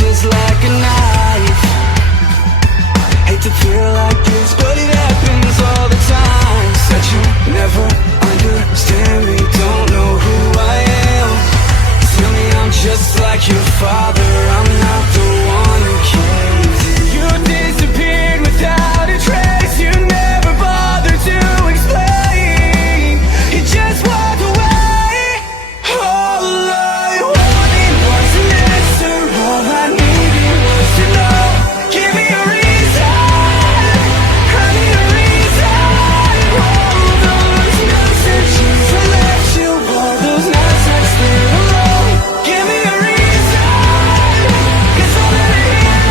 just like a knife. Hate to feel like this, but it happens all the time. Said you never understand me, don't know who I am. Tell me I'm just like your father, I'm not the one who came to you. You disappeared without a trace, you never bothered to explain. You just walked away. All I wanted was an answer, all I needed was to know. Give me a reason, I need a reason. All those messages I left you, all those nights I stayed alone. Give me a reason, 'cause all that I hear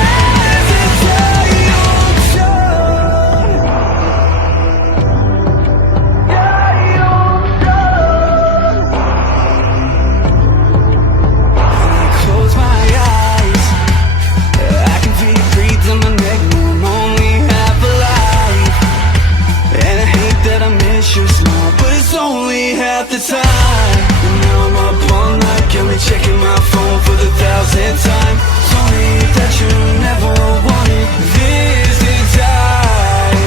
is to tell you so. When I close my eyes, I can feel you breathe on my neck. I'm only half alive, and I hate that I miss your smile, but it's only half the time. And now I'm up all night, got me checking my phone for the 1,000th time. Told me that you never wanted this to die.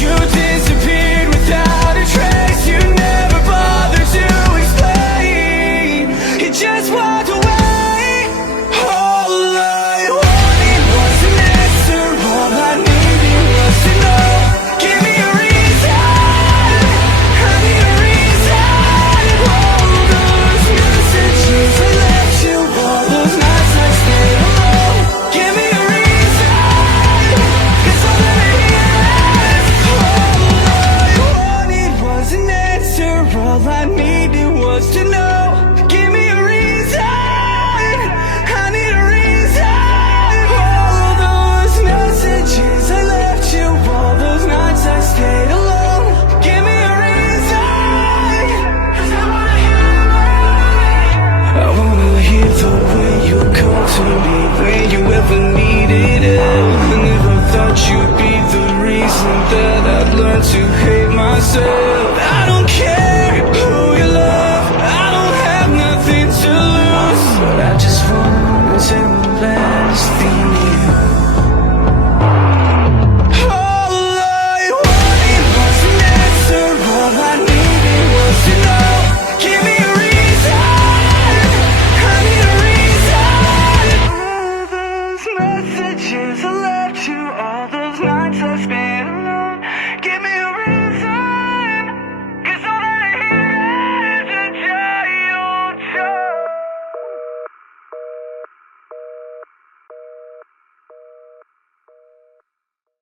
You disappeared without a trace, you never bothered to explain. You just walked away. All I wanted was an answer, all I needed was to know. Give me a reason, I need a reason. All those messages I left you, all those nights I stayed alone. Give me a reason, 'cause all that I hear is all I wanted was an answer, all I needed was to know. Give me a reason, I need a reason. All those messages I left you, all those nights I stayed alone. Give me a reason, 'cause I wanna hear the way you come to me when you ever needed help. I never thought you'd be the reason that I'd learn to hate myself. I don't care who you love, I don't have nothing to lose, but I just wanna say the best thing